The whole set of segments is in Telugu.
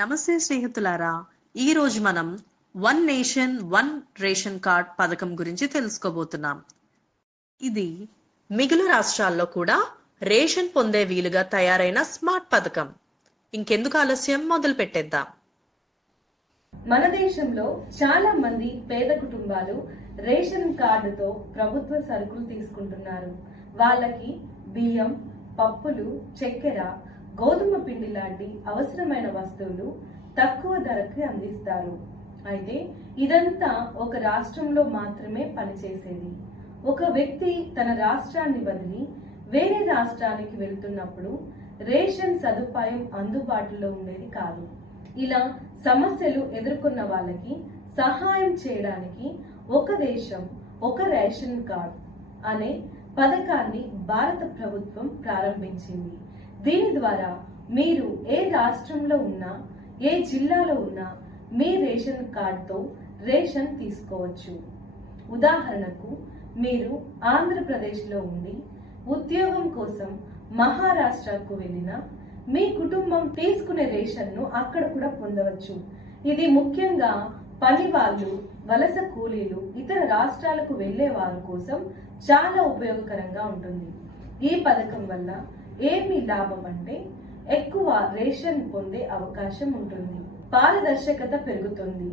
నమస్తే స్నేహితులారా. ఈరోజు మనం one nation one ration card పథకం గురించి తెలుసుకోబోతున్నాం. ఇది మిగులు రాష్ట్రాల్లో కూడా రేషన్ పొందే వీలుగా తయారైన స్మార్ట్ పథకం. ఇంకెందుకు ఆలస్యం, మొదలు పెట్టేద్దాం. మన దేశంలో చాలా మంది పేద కుటుంబాలు రేషన్ కార్డుతో ప్రభుత్వ సరుకులు తీసుకుంటున్నారు. వాళ్ళకి బియ్యం, పప్పులు, చక్కెర, గోధుమ పిండి లాంటి అవసరమైన వస్తువులు తక్కువ ధరకి అందిస్తారు. అయితే ఇదంతా ఒక రాష్ట్రంలో మాత్రమే పనిచేసేది. ఒక వ్యక్తి తన రాష్ట్రాన్ని వదిలి వేరే రాష్ట్రానికి వెళ్తున్నప్పుడు రేషన్ సదుపాయం అందుబాటులో ఉండేది కాదు. ఇలా సమస్యలు ఎదుర్కొన్న వాళ్ళకి సహాయం చేయడానికి ఒక దేశం ఒక రేషన్ కార్డ్ అనే పథకాన్ని భారత ప్రభుత్వం ప్రారంభించింది. దీని ద్వారా మీరు ఏ రాష్ట్రంలో ఉన్నా, ఏ జిల్లాలో ఉన్నా మీ రేషన్ కార్డుతో రేషన్ తీసుకోవచ్చు. ఉదాహరణకు, మీరు ఆంధ్రప్రదేశ్లో ఉండి ఉద్యోగం కోసం మహారాష్ట్రకు వెళ్ళినా మీ కుటుంబం తీసుకునే రేషన్ను అక్కడ కూడా పొందవచ్చు. ఇది ముఖ్యంగా పని వాళ్ళు, వలస కూలీలు, ఇతర రాష్ట్రాలకు వెళ్లే వారి కోసం చాలా ఉపయోగకరంగా ఉంటుంది. ఈ పథకం వల్ల ఏమి లాభం అంటే ఎక్కువ రేషన్ పొందే అవకాశం ఉంటుంది, పారదర్శకత పెరుగుతుంది,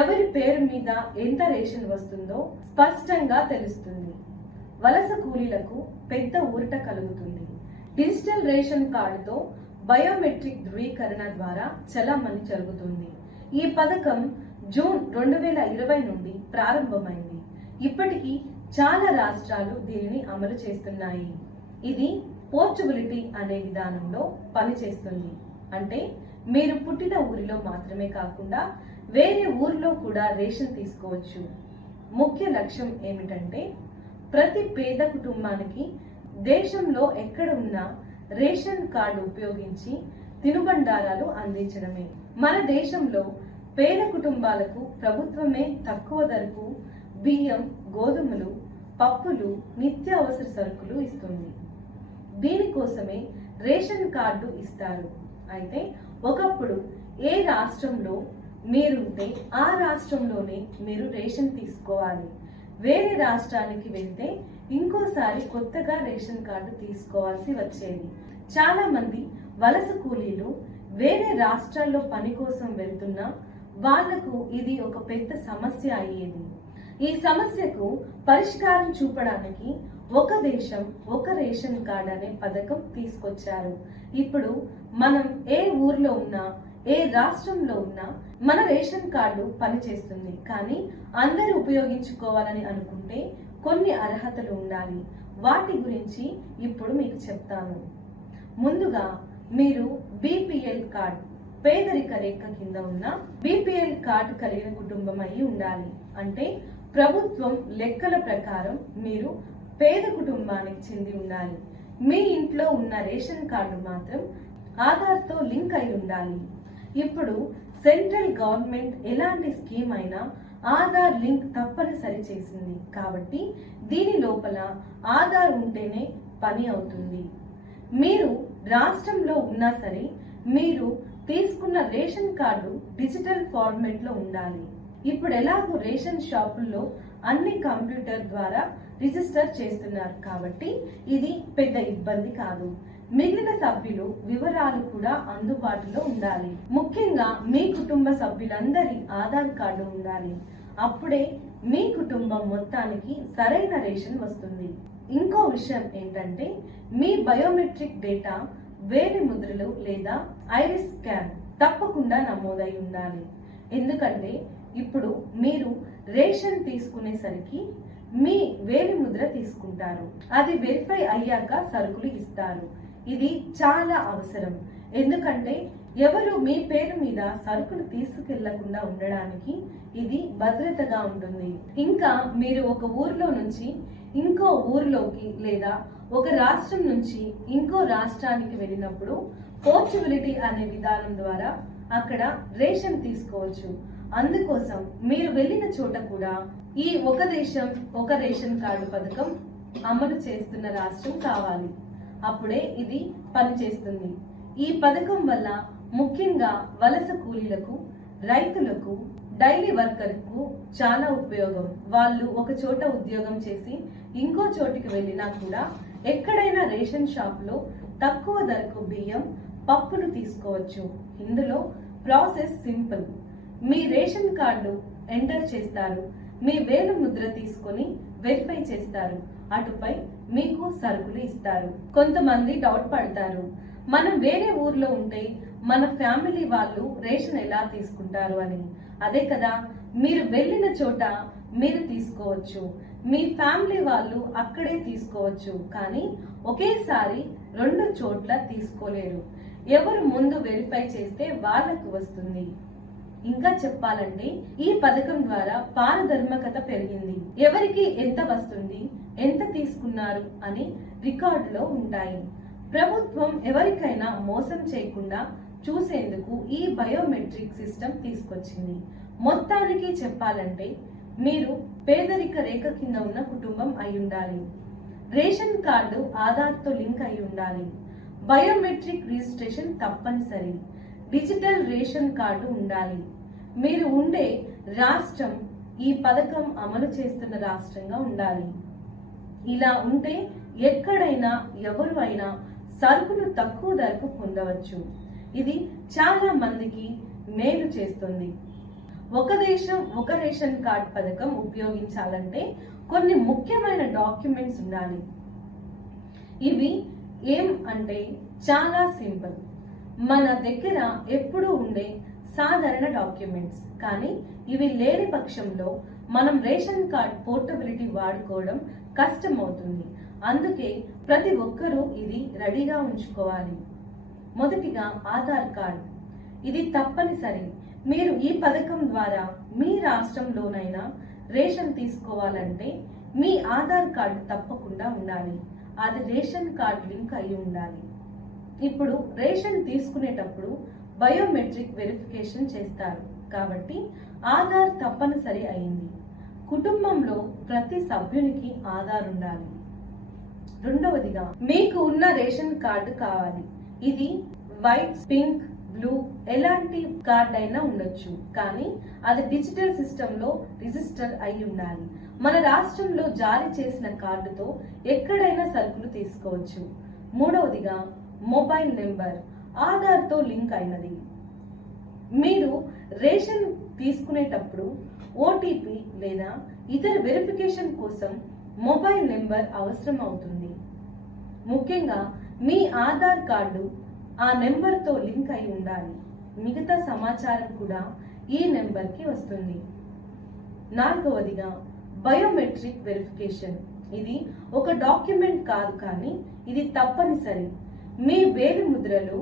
ఎవరి పేరు మీద ఎంత రేషన్ వస్తుందో స్పష్టంగా తెలుస్తుంది, వలస కూలీలకు పెద్ద ఊరట కలుగుతుంది. డిజిటల్ రేషన్ కార్డుతో బయోమెట్రిక్ ధృవీకరణ ద్వారా చలామణి జరుగుతుంది. ఈ పథకం జూన్ 2020 నుండి ప్రారంభమైంది. ఇప్పటికీ చాలా రాష్ట్రాలు దీనిని అమలు చేస్తున్నాయి. ఇది పోర్టబిలిటీ అనే విధానంలో పనిచేస్తుంది. అంటే మీరు పుట్టిన ఊరిలో మాత్రమే కాకుండా వేరే ఊరిలో కూడా రేషన్ తీసుకోవచ్చు. ముఖ్య లక్ష్యం ఏమిటంటే ప్రతి పేద కుటుంబానికి దేశంలో ఎక్కడ ఉన్నా రేషన్ కార్డు ఉపయోగించి తినుబండారాలు అందించడమే. మన దేశంలో పేద కుటుంబాలకు ప్రభుత్వమే తక్కువ ధరకు బియ్యం, గోధుమలు, పప్పులు, నిత్యావసర సరుకులు ఇస్తుంది. దీనికోసమే రేషన్ కార్డు ఇస్తారు. అయితే ఒకప్పుడు ఏ రాష్ట్రంలో మీరుంటే ఆ రాష్ట్రంలోనే మీరు రేషన్ తీసుకోవాలి. వేరే రాష్ట్రానికి వెళ్తే ఇంకోసారి కొత్తగా రేషన్ కార్డు తీసుకోవాల్సి వచ్చేది. చాలా మంది వలస కూలీలు వేరే రాష్ట్రాల్లో పని కోసం వెళ్తున్నా వాళ్లకు ఇది ఒక పెద్ద సమస్య అయ్యేది. ఈ సమస్యకు పరిష్కారం చూపడానికి ఒక దేశం ఒక రేషన్ కార్డ్ అనే పథకం తీసుకొచ్చారు. ఇప్పుడు మనం ఏ ఊర్లో ఉన్నా, ఏ రాష్ట్రంలో ఉన్నా మన రేషన్ కార్డు పనిచేస్తుంది. కానీ అందరూ ఉపయోగించుకోవాలని అనుకుంటే కొన్ని అర్హతలు ఉండాలి. వాటి గురించి ఇప్పుడు మీకు చెప్తాను. ముందుగా మీరు బీపీఎల్ కార్డ్, పేదరిక రేఖ కింద ఉన్న బీపీఎల్ కార్డు కలిగిన కుటుంబం అయి ఉండాలి. అంటే ప్రభుత్వం లెక్కల ప్రకారం మీరు పేద కుటుంబానికి చెంది ఉండాలి. మీ ఇంట్లో ఉన్న రేషన్ కార్డు మాత్రం ఆధార్తో లింక్ అయి ఉండాలి. ఇప్పుడు సెంట్రల్ గవర్నమెంట్ ఎలాంటి స్కీమ్ అయినా ఆధార్ లింక్ తప్పనిసరి చేసింది. కాబట్టి దీని లోపల ఆధార్ ఉంటేనే పని అవుతుంది. మీరు రాష్ట్రంలో ఉన్నా సరే మీరు తీసుకున్న రేషన్ కార్డు డిజిటల్ ఫార్మాట్ లో ఉండాలి. ఇప్పుడు ఎలాగో రేషన్ షాపుల్లో అన్ని కంప్యూటర్ ద్వారా రిజిస్టర్ చేస్తున్నారు కాబట్టి ఇది పెద్ద ఇబ్బంది కాదు. మిగిలిన సభ్యులు వివరాలు కూడా అందుబాటులో ఉండాలి. ముఖ్యంగా మీ కుటుంబ సభ్యులందరి ఆధార్ కార్డు ఉండాలి. అప్పుడే మీ కుటుంబం మొత్తానికి సరైన రేషన్ వస్తుంది. ఇంకో విషయం ఏంటంటే మీ బయోమెట్రిక్ డేటా, వేలి ముద్రలు లేదా ఐరిస్ స్కాన్ తప్పకుండా నమోదై ఉండాలి. ఎందుకంటే ఇప్పుడు మీరు రేషన్ తీసుకునేసరికి మీ వేలి ముద్ర తీసుకుంటారు. అది వెరిఫై అయ్యాక సరుకులు ఇస్తారు. ఇది చాలా అవసరం. ఎందుకంటే ఎవరు మీ పేరు మీద సరుకులు తీసుకెళ్లకుండా ఉండడానికి ఇది భద్రతగా ఉంటుంది. ఇంకా మీరు ఒక ఊర్లో నుంచి ఇంకో ఊర్లోకి లేదా ఒక రాష్ట్రం నుంచి ఇంకో రాష్ట్రానికి వెళ్ళినప్పుడు పోర్టబిలిటీ అనే విధానం ద్వారా అక్కడ రేషన్ తీసుకోవచ్చు. అందుకోసం మీరు వెళ్ళిన చోట కూడా ఈ ఒక దేశం ఒక రేషన్ కార్డు పథకం అమలు చేస్తున్న రాష్ట్రం కావాలి. అప్పుడే ఇది పనిచేస్తుంది. ఈ పథకం వల్ల ముఖ్యంగా వలస కూలీలకు, రైతులకు, డైలీ వర్కర్కు చాలా ఉపయోగం. వాళ్ళు ఒక చోట ఉద్యోగం చేసి ఇంకో చోటికి వెళ్ళినా కూడా ఎక్కడైనా రేషన్ షాప్లో తక్కువ ధరకు బియ్యం, పప్పులు తీసుకోవచ్చు. ఇందులో ప్రాసెస్ సింపుల్. మీ రేషన్ కార్డు ఎంటర్ చేస్తారు, మీ వేలు ముద్ర తీసుకొని వెరిఫై చేస్తారు, అటుపై మీకు సరుకులు ఇస్తారు. కొంతమంది డౌట్ పడతారు, మనం వేరే ఊర్లో ఉంటే మన ఫ్యామిలీ వాళ్ళు రేషన్ ఎలా తీసుకుంటారు అని. అదే కదా, మీరు వెళ్ళిన చోట మీరు తీసుకోవచ్చు, మీ ఫ్యామిలీ వాళ్ళు అక్కడే తీసుకోవచ్చు, కానీ ఒకేసారి 2 చోట్ల తీసుకోలేరు. ఎవరు ముందు వెరిఫై చేస్తే వాళ్ళకు వస్తుంది. ఇంకా చెప్పాలంటే ఈ పథకం ద్వారా పారదర్శకత పెరిగింది. ఎవరికి ఎంత వస్తుంది, ఎంత తీసుకున్నారు అని రికార్డులో ఉంటాయి. ప్రభుత్వం ఎవరికైనా మోసం చేయకుండా చూసేందుకు ఈ బయోమెట్రిక్ సిస్టమ్ తీసుకొచ్చింది. మొత్తానికి చెప్పాలంటే మీరు పేదరిక రేఖ కింద ఉన్న కుటుంబం అయి ఉండాలి. రేషన్ కార్డు ఆధార్తో లింక్ అయి ఉండాలి. బయోమెట్రిక్ రిజిస్ట్రేషన్ తప్పనిసరి. డిజిటల్ రేషన్ కార్డు ఉండాలి. మీరు ఉండే రాష్ట్రం ఈ పథకం అమలు చేస్తున్న రాష్ట్రంగా ఉండాలి. ఇలా ఉంటే ఎక్కడైనా ఎవరు అయినా సరుకులు తక్కువ ధరకు పొందవచ్చు. ఇది చాలా మందికి మేలు చేస్తుంది. ఒక దేశం ఒక రేషన్ కార్డ్ పథకం ఉపయోగించాలంటే కొన్ని ముఖ్యమైన డాక్యుమెంట్స్ ఉండాలి. ఇవి ఏం అంటే చాలా సింపుల్. మన దగ్గర ఎప్పుడూ ఉండే సాధారణ డాక్యుమెంట్స్. కానీ ఇవి లేని పక్షంలో మనం రేషన్ కార్డ్ పోర్టబిలిటీ వాడుకోవడం కష్టమవుతుంది. అందుకే ప్రతి ఒక్కరూ ఇది రెడీగా ఉంచుకోవాలి. మొదటిగా ఆధార్ కార్డ్. ఇది తప్పనిసరి. మీరు ఈ పథకం ద్వారా మీ రాష్ట్రంలోనైనా రేషన్ తీసుకోవాలంటే మీ ఆధార్ కార్డు తప్పకుండా ఉండాలి. అది రేషన్ కార్డ్ లింక్ అయి ఉండాలి. ఇప్పుడు రేషన్ తీసుకునేటప్పుడు బయోమెట్రిక్ వెరిఫికేషన్ చేస్తారు కాబట్టి ఆధార్ తప్పనిసరి అయింది. కుటుంబంలో ప్రతి సభ్యునికి ఆధార్ ఉండాలి. రెండవదిగా మీకు ఉన్న రేషన్ కార్డు కావాలి. ఇది వైట్, పింక్, బ్లూ ఎలాంటి కార్డ్ అయినా ఉండొచ్చు, కానీ అది డిజిటల్ సిస్టమ్ లో రిజిస్టర్ అయి ఉండాలి. మన రాష్ట్రంలో జారీ చేసిన కార్డుతో ఎక్కడైనా సరుకులు తీసుకోవచ్చు. మూడవదిగా మొబైల్ నెంబర్ ఆధార్తో లింక్ అయినది. మీరు రేషన్ తీసుకునేటప్పుడు ఓటీపీ లేదా ఇతర వెరిఫికేషన్ కోసం మొబైల్ నెంబర్ అవసరం అవుతుంది. ముఖ్యంగా మీ ఆధార్ కార్డు ఆ నెంబర్తో లింక్ అయి ఉండాలి. మిగతా సమాచారం కూడా ఈ నెంబర్కి వస్తుంది. నాలుగవదిగా బయోమెట్రిక్ వెరిఫికేషన్. ఇది ఒక డాక్యుమెంట్ కాదు, కానీ ఇది తప్పనిసరి. మీ వేలి ముద్రలు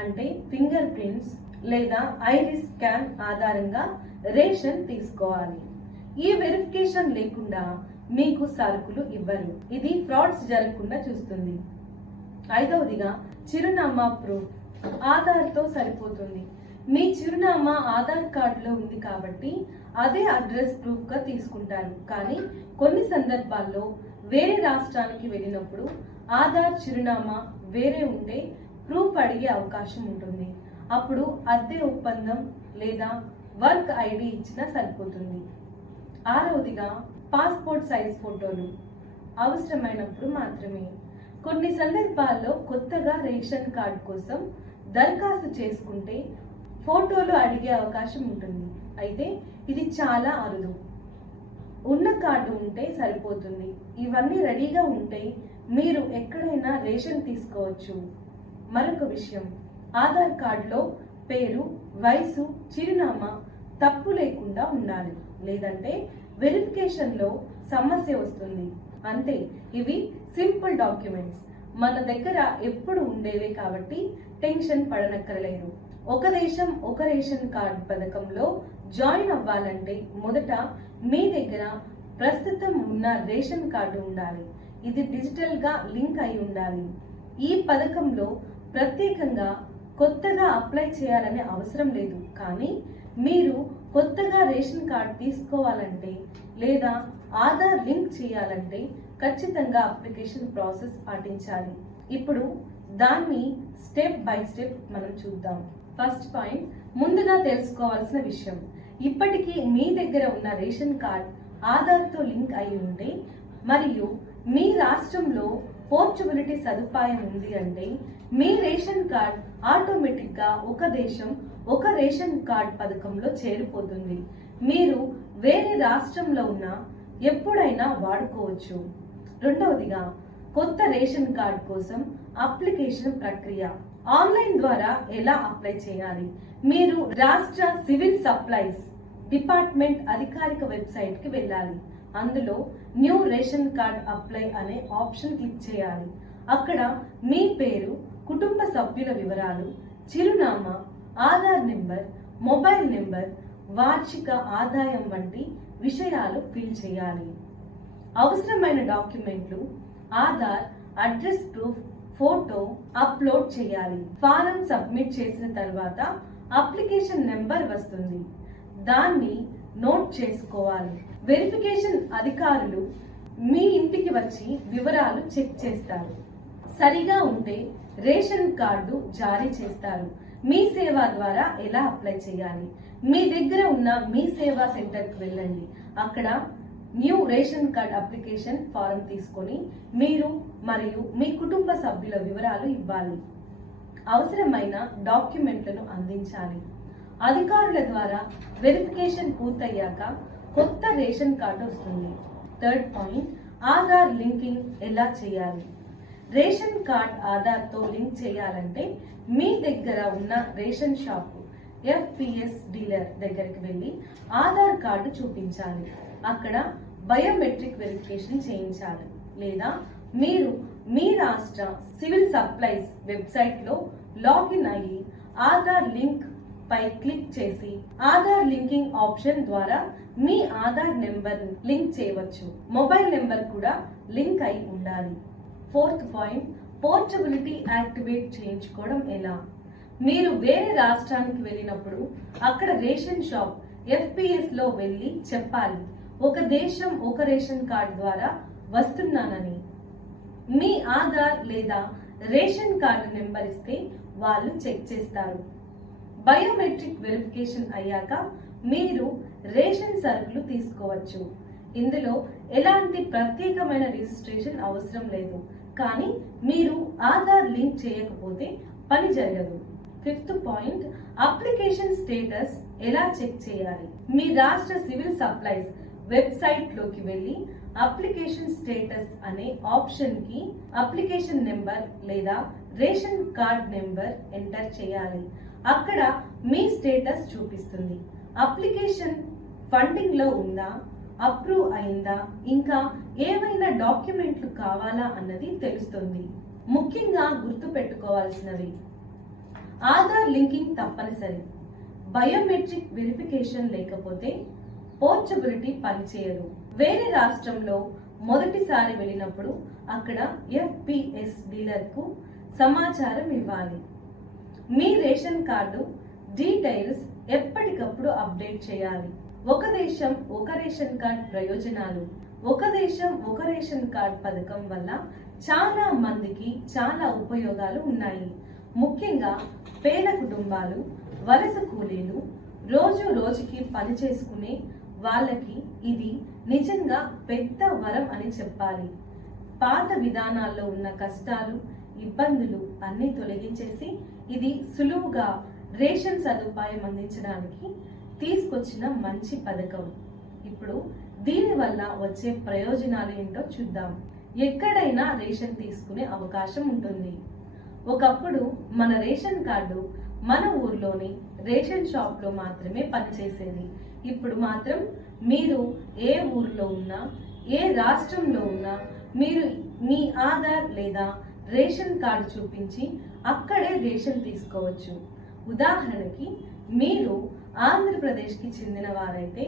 అంటే ఫింగర్ ప్రింట్స్ లేదా ఐరిస్ స్కాన్ ఆధారంగా రేషన్ తీసుకోవాలి. ఈ వెరిఫికేషన్ లేకుండా మీకు సరుకులు ఇవ్వరు. ఇది ఫ్రాడ్స్ జరగకుండా చూస్తుంది. ఐదవదిగా చిరునామా ప్రూఫ్. ఆధార్తో సరిపోతుంది. మీ చిరునామా ఆధార్ కార్డులో ఉంది కాబట్టి అదే అడ్రస్ ప్రూఫ్ గా తీసుకుంటారు. కానీ కొన్ని సందర్భాల్లో వేరే రాష్ట్రానికి వెళ్ళినప్పుడు ఆధార్ చిరునామా వేరే ఉంటే ప్రూఫ్ అడిగే అవకాశం ఉంటుంది. అప్పుడు అద్దె ఒప్పందం లేదా వర్క్ ఐడి ఇచ్చినా సరిపోతుంది. ఆరవదిగా పాస్పోర్ట్ సైజ్ ఫోటోలు అవసరమైనప్పుడు మాత్రమే. కొన్ని సందర్భాల్లో కొత్తగా రేషన్ కార్డు కోసం దరఖాస్తు చేసుకుంటే ఫోటోలు అడిగే అవకాశం ఉంటుంది. అయితే ఇది చాలా అరుదు. ఉన్న కార్డు ఉంటే సరిపోతుంది. ఇవన్నీ రెడీగా ఉంటే మీరు ఎక్కడైనా రేషన్ తీసుకోవచ్చు. మరొక విషయం, ఆధార్ కార్డులో పేరు, వయసు, చిరునామా తప్పు లేకుండా ఉండాలి. లేదంటే వెరిఫికేషన్లో సమస్య వస్తుంది. అంతే. ఇవి సింపుల్ డాక్యుమెంట్స్. మన దగ్గర ఎప్పుడు ఉండేవే కాబట్టి టెన్షన్ పడనక్కర్లేదు. ఒక దేశం ఒక రేషన్ కార్డ్ పథకంలో జాయిన్ అవ్వాలంటే మొదట మీ దగ్గర ప్రస్తుతం ఉన్న రేషన్ కార్డు ఉండాలి. ఇది డిజిటల్ గా లింక్ అయి ఉండాలి. ఈ పథకంలో ప్రత్యేకంగా కొత్తగా అప్లై చేయాలనే అవసరం లేదు. కానీ మీరు కొత్తగా రేషన్ కార్డు తీసుకోవాలంటే లేదా ఆధార్ లింక్ చేయాలంటే ఖచ్చితంగా అప్లికేషన్ ప్రాసెస్ పాటించాలి. ఇప్పుడు దాన్ని స్టెప్ బై స్టెప్ మనం చూద్దాం. ఫస్ట్ పాయింట్, ముందుగా తెలుసుకోవాల్సిన విషయం. ఇప్పటికీ మీ దగ్గర ఉన్న రేషన్ కార్డ్ ఆధార్తో లింక్ అయి ఉంటే మరియు మీ రాష్ట్రంలో పోర్టబిలిటీ సదుపాయం ఉంది అంటే మీ రేషన్ కార్డ్ ఆటోమేటిక్గా ఒక దేశం ఒక రేషన్ కార్డ్ పథకంలో చేరిపోతుంది. మీరు వేరే రాష్ట్రంలో ఉన్న ఎప్పుడైనా వాడుకోవచ్చు. రెండవదిగా, కొత్త రేషన్ కార్డ్ కోసం అప్లికేషన్ ప్రక్రియ. ఆన్లైన్ ద్వారా ఎలా అప్లై చేయాలి? మీరు రాష్ట్ర సివిల్ సప్లైస్ డిపార్ట్మెంట్ అధికారిక వెబ్సైట్ కి వెళ్ళాలి. అందులో న్యూ రేషన్ కార్డ్ అప్లై అనే ఆప్షన్ క్లిక్ చేయాలి. అక్కడ మీ పేరు, కుటుంబ సభ్యుల వివరాలు, చిరునామా, ఆధార్ నెంబర్, మొబైల్ నెంబర్, వార్షిక ఆదాయం వంటి విషయాలు ఫిల్ చేయాలి. అవసరమైన డాక్యుమెంట్లు Aadhaar, address proof, photo upload చేయాలి. ఫారం సబ్మిట్ చేసిన తర్వాత అప్లికేషన్ నెంబర్ వస్తుంది, దాన్ని నోట్ చేసుకోవాలి. వెరిఫికేషన్ అధికారులు మీ ఇంటికి వచ్చి వివరాలు చెక్ చేస్తారు. సరిగా ఉంటే రేషన్ కార్డు జారీ చేస్తారు. మీ సేవ ద్వారా ఎలా అప్లై చేయాలి? మీ దగ్గర ఉన్న మీ సేవా సెంటర్కి వెళ్ళండి. అక్కడ new ration card application form తీసుకొని మీరు మరియు మీ కుటుంబ సభ్యుల వివరాలు ఇవ్వాలి. అవసరమైన డాక్యుమెంట్లను అందించాలి. అధికారుల ద్వారా వెరిఫికేషన్ పూర్తయ్యాక కొత్త రేషన్ కార్డు వస్తుంది. థర్డ్ పాయింట్, ఆధార్ లింకింగ్ ఎలా చేయాలి? రేషన్ కార్డ్ ఆధార్తో లింక్ చేయాలంటే మీ దగ్గర ఉన్న రేషన్ షాపు FPS డీలర్ దగ్గరికి వెళ్ళి ఆధార్ కార్డు చూపించాలి. అక్కడ బయోమెట్రిక్ వెరిఫికేషన్ చేయించాలి. లేదా మీరు మీ రాష్ట్ర సివిల్ సప్లైస్ వెబ్సైట్లో లాగిన్ అయ్యి ఆధార్ లింక్ పై క్లిక్ చేసి ఆధార్ లింకింగ్ ఆప్షన్ ద్వారా మీ ఆధార్ నెంబర్ లింక్ చేయవచ్చు. మొబైల్ నెంబర్ కూడా లింక్ అయి ఉండాలి. ఫోర్త్ పాయింట్, పోర్టబిలిటీ యాక్టివేట్ చేయించుకోవడం ఎలా? మీరు వేరే రాష్ట్రానికి వెళ్ళినప్పుడు అక్కడ రేషన్ షాప్ FPS లో వెళ్ళి చెప్పాలి, ఒక దేశం ఒక రేషన్ కార్డ్ ద్వారా వస్తున్నానని. మీ ఆధార్ లేదా రేషన్ కార్డు నెంబర్ ఇస్తే వాళ్ళు చెక్ చేస్తారు. బయోమెట్రిక్ వెరిఫికేషన్ అయ్యాక మీరు రేషన్ సరుకులు తీసుకోవచ్చు. ఇందులో ఎలాంటి ప్రత్యేకమైన రిజిస్ట్రేషన్ అవసరం లేదు, కానీ మీరు ఆధార్ లింక్ చేయకపోతే పని జరగదు. ఫిఫ్త్ పాయింట్, అప్లికేషన్ స్టేటస్ ఎలా చెక్ చేయాలి? మీ రాష్ట్ర సివిల్ సప్లైస్ వెబ్సైట్ లోకి వెళ్ళి అప్లికేషన్ స్టేటస్ అనే ఆప్షన్ కి అప్లికేషన్ నెంబర్ లేదా రేషన్ కార్డ్ నెంబర్ ఎంటర్ చేయాలి. అక్కడ మీ స్టేటస్ చూపిస్తుంది. అప్లికేషన్ ఫండింగ్ లో ఉందా, అప్రూవ్ అయిందా, ఇంకా ఏవైనా డాక్యుమెంట్లు కావాలా అన్నది తెలుస్తుంది. ముఖ్యంగా గుర్తు పెట్టుకోవాల్సినవి: ఆధార్ లింకింగ్ తప్పనిసరి. బయోమెట్రిక్ వెరిఫికేషన్ లేకపోతే పోర్టబిలిటీ పనిచేయదు. వేరే రాష్ట్రంలో మొదటిసారి వెళ్ళినప్పుడు అక్కడ FPS డీలర్ కు సమాచారం ఇవ్వాలి. మీ రేషన్ కార్డు డీటెయిల్స్ ఎప్పటికప్పుడు అప్డేట్ చేయాలి. ఒక దేశం ఒక రేషన్ కార్డ్ ప్రయోజనాలు. ఒక దేశం ఒక రేషన్ కార్డ్ పథకం వల్ల చాలా మందికి చాలా ఉపయోగాలు ఉన్నాయి. ముఖ్యంగా పేద కుటుంబాలు, వలస కూలీలు, రోజు రోజుకి పని చేసుకునే వాళ్ళకి ఇది నిజంగా పెద్ద వరం అని చెప్పాలి. పాత విధానాల్లో ఉన్న కష్టాలు, ఇబ్బందులు అన్ని తొలగించేసి ఇది సులువుగా రేషన్ సదుపాయం అందించడానికి తీసుకొచ్చిన మంచి పథకం. ఇప్పుడు దీనివల్ల వచ్చే ప్రయోజనాలు ఏంటో చూద్దాం. ఎక్కడైనా రేషన్ తీసుకునే అవకాశం ఉంటుంది. ఒకప్పుడు మన రేషన్ కార్డు మన ఊర్లోని రేషన్ షాప్ లో మాత్రమే పనిచేసేది. ఇప్పుడు మాత్రం మీరు ఏ ఊర్లో ఉన్నా, ఏ రాష్ట్రంలో ఉన్నా మీరు మీ ఆధార్ లేదా రేషన్ కార్డు చూపించి అక్కడే రేషన్ తీసుకోవచ్చు. ఉదాహరణకి మీరు ఆంధ్రప్రదేశ్కి చెందిన వారైతే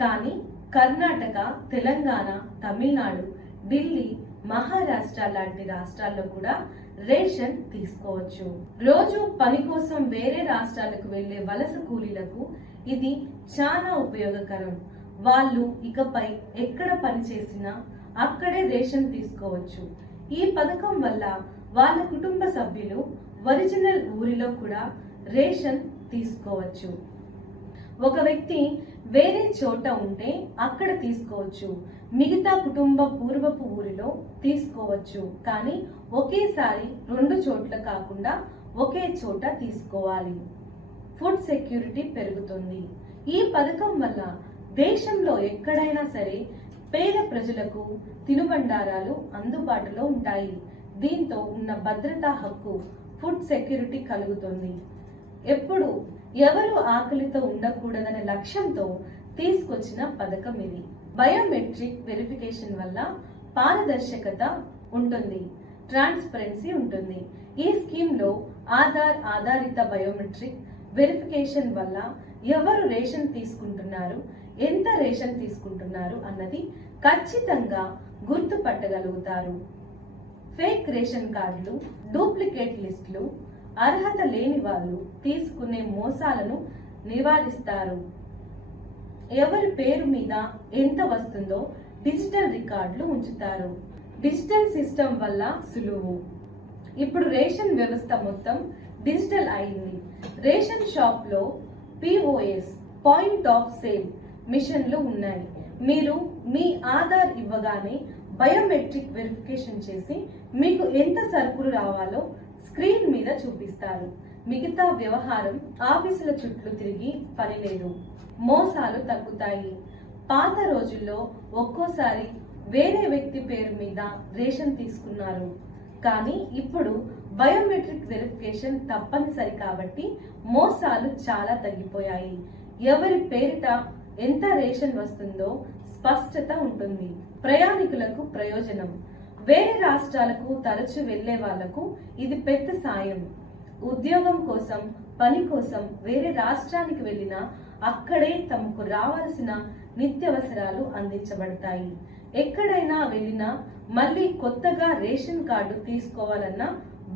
కానీ కర్ణాటక, తెలంగాణ, తమిళనాడు, ఢిల్లీ, మహారాష్ట్ర లాంటి రాష్ట్రాల్లో కూడా రేషన్ తీసుకోవచ్చు. రోజు పని కోసం వేరే రాష్ట్రాలకు వెళ్లే వలస కూలీలకు ఇది చాలా ఉపయోగకరం. వాళ్ళు ఇకపై ఎక్కడ పని చేసినా అక్కడే రేషన్ తీసుకోవచ్చు. ఈ పథకం వల్ల వాళ్ళ కుటుంబ సభ్యులు ఒరిజినల్ ఊరిలో కూడా రేషన్ తీసుకోవచ్చు. ఒక వ్యక్తి వేరే చోట ఉంటే అక్కడ తీసుకోవచ్చు, మిగతా కుటుంబ పూర్వపు ఊరిలో తీసుకోవచ్చు. కానీ ఒకేసారి 2 చోట్ల కాకుండా ఒకే చోట తీసుకోవాలి. ఫుడ్ సెక్యూరిటీ పెరుగుతుంది. ఈ పథకం వల్ల దేశంలో ఎక్కడైనా సరే పేద ప్రజలకు తినుబండారాలు అందుబాటులో ఉంటాయి. దీంతో ఉన్న భద్రతా హక్కు, ఫుడ్ సెక్యూరిటీ కలుగుతుంది. ఎప్పుడు ఎవరు ఆకలితో ఉండకూడదనే లక్ష్యంతో తీసుకొచ్చిన పథకం ఇది. బయోమెట్రిక్ వెరిఫికేషన్ వల్ల పారదర్శకత ఉంటుంది, ట్రాన్స్పరెన్సీ ఉంటుంది. ఈ స్కీమ్ లో ఆధారిత బయోమెట్రిక్ వెరిఫికేషన్ వల్ల ఎవరు రేషన్ తీసుకుంటున్నారు, ఎంత రేషన్ తీసుకుంటున్నారు అన్నది ఖచ్చితంగా గుర్తుపట్టగలుగుతారు. ఫేక్ రేషన్ కార్డులు, డూప్లికేట్ లిస్టులు, అర్హత లేని వాళ్ళు తీసుకునే మోసాలను నివారిస్తారు. ఎవరి పేరు మీద ఎంత వస్తుందో డిజిటల్ రికార్డులు ఉంచుతారు. డిజిటల్ సిస్టమ్ వల్ల సులువు. ఇప్పుడు రేషన్ వ్యవస్థ మొత్తం డిజిటల్ అయింది. రేషన్ షాప్ లో POS పాయింట్ ఆఫ్ సేల్ మిషన్లు ఉన్నాయి. మీరు మీ ఆధార్ ఇవ్వగానే బయోమెట్రిక్ వెరిఫికేషన్ చేసి మీకు ఎంత సరుకులు రావాలో స్క్రీన్ మీద చూపిస్తారు. మిగతా వ్యవహారం ఆఫీసుల చుట్టూ తిరిగి పని లేదు. మోసాలు తగ్గుతాయి. పాత రోజుల్లో ఒక్కోసారి వేరే వ్యక్తి పేరు మీద రేషన్ తీసుకున్నారు. కానీ ఇప్పుడు బయోమెట్రిక్ వెరిఫికేషన్ తప్పనిసరి కాబట్టి మోసాలు చాలా తగ్గిపోయాయి. ఎవరి పేరిట ఎంత రేషన్ వస్తుందో స్పష్టత ఉంటుంది. ప్రయాణికులకు ప్రయోజనం. వేరే రాష్ట్రాలకు తరచు వెళ్లే వాళ్లకు ఇది పెద్ద సాయం. ఉద్యోగం కోసం, పని కోసం వేరే రాష్ట్రానికి వెళ్ళినా అక్కడే తమకు రావాల్సిన నిత్యావసరాలు అందించబడతాయి. ఎక్కడైనా వెళ్ళినా మళ్ళీ కొత్తగా రేషన్ కార్డు తీసుకోవాలన్న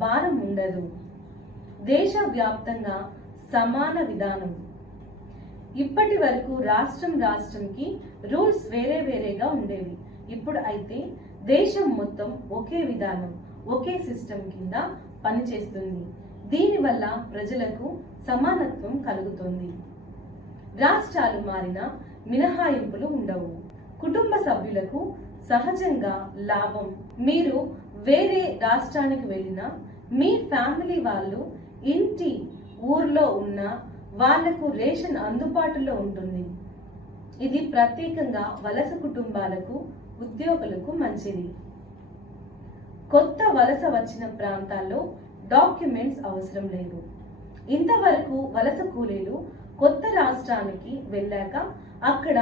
భారం ఉండదు. దేశవ్యాప్తంగా సమాన విధానం. ఇప్పటి వరకు రాష్ట్రంకి రూల్స్ వేరేగా ఉండేవి. ఇప్పుడు అయితే దేశం మొత్తం ఒకే విధానం, ఒకే సిస్టమ్ కింద పనిచేస్తుంది. దీనివల్ల ప్రజలకు సమానత్వం కలుగుతుంది. రాష్ట్రాలు మారినా మినహాయింపులు ఉండవు. కుటుంబ సభ్యులకు సహజంగా లాభం. మీరు వేరే రాష్ట్రానికి వెళ్ళినా మీ ఫ్యామిలీ వాళ్ళు ఇంటి ఊర్లో ఉన్న వాళ్లకు రేషన్ అందుబాటులో ఉంటుంది. ఇది ప్రత్యేకంగా వలస కుటుంబాలకు, ఉద్యోగులకు మంచిది. కొత్త వలస వచ్చిన ప్రాంతాల్లో డాక్యుమెంట్స్ అవసరం లేదు. ఇంతవరకు వలస కూలీలు కొత్త రాష్ట్రానికి వెళ్ళాక అక్కడ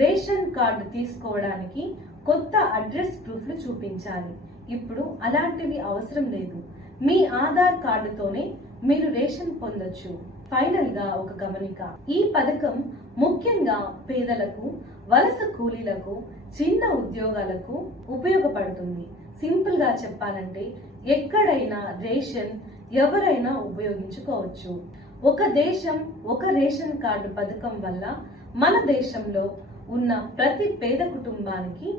రేషన్ కార్డు తీసుకోవడానికి కొత్త అడ్రస్ ప్రూఫ్లు చూపించాలి. ఇప్పుడు అలాంటివి అవసరం లేదు. మీ ఆధార్ కార్డుతోనే మీరు రేషన్ పొందొచ్చు. ఫైనల్ గా ఒక గమనిక. ఈ పథకం ముఖ్యంగా పేదలకు, వలస కూలీలకు, చిన్న ఉద్యోగాలకు ఉపయోగపడుతుంది. సింపుల్ గా చెప్పాలంటే ఎక్కడైనా రేషన్ ఎవరైనా ఉపయోగించుకోవచ్చు. ఒక దేశం ఒక రేషన్ కార్డు పథకం వల్ల మన దేశంలో ఉన్న ప్రతి పేద కుటుంబానికి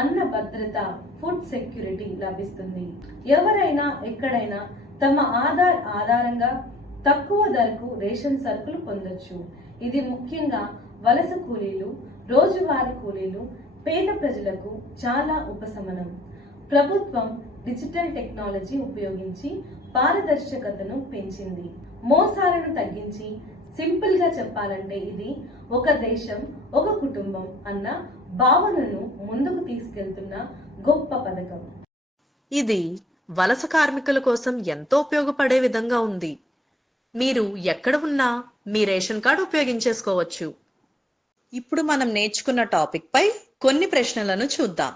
అన్న భద్రత, ఫుడ్ సెక్యూరిటీ లభిస్తుంది. ఎవరైనా ఎక్కడైనా తమ ఆధారంగా తక్కువ ధరకు రేషన్ సరుకులు పొందొచ్చు. ఇది ముఖ్యంగా వలస కూలీలు, రోజువారీ కూలీలు, పేద ప్రజలకు చాలా ఉపశమనం. ప్రభుత్వం డిజిటల్ టెక్నాలజీ ఉపయోగించి పారదర్శకతను పెంచింది, మోసాలను తగ్గించి. సింపుల్ గా చెప్పాలంటే ఇది ఒక దేశం ఒక కుటుంబం అన్న భావనను ముందుకు తీసుకెళ్తున్న గొప్ప పథకం. ఇది వలస కార్మికుల కోసం ఎంతో ఉపయోగపడే విధంగా ఉంది. మీరు ఎక్కడ ఉన్నా మీ రేషన్ కార్డు ఉపయోగించేసుకోవచ్చు. ఇప్పుడు మనం నేర్చుకున్న టాపిక్ పై కొన్ని ప్రశ్నలను చూద్దాం.